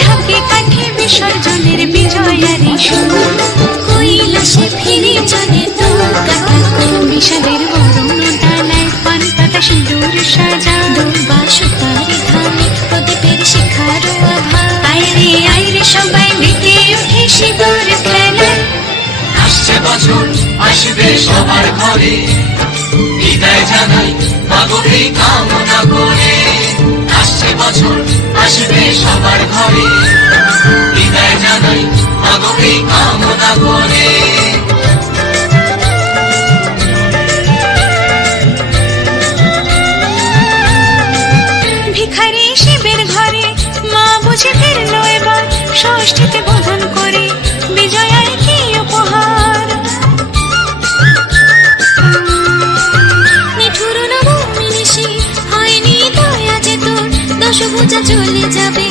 ঢাকে কাঠে বিসর্জনের বিজয়ারি সুর, কৈলাসে ফিরে চলে দুর্গা ঠাকুর। বিশালের বরণ ডালায় পান পাতা সিঁদুর সাজা, দুর্বা সুতার ধানে প্রদীপের শিখার আভা। আইরে সবাই মেতে উঠে সিঁদুর খেলায়। আসছে বছর আসবে সবার ঘরে, বিদায় জানাই মাগো এই কামনা করে। আসছে বছর আসবে সবার ঘরে, বিদায় জানাই মাগো এই কামনা করে। ভিখারি শিবের ঘরে মা বুঝে ফিরলো এবার, ষষ্ঠীতে বোধন করে বিজয়ার কি উপহার। নিঠুর নবমী নিশি হয়নি দয়া যে তোর, দশভুজা চলে যাবে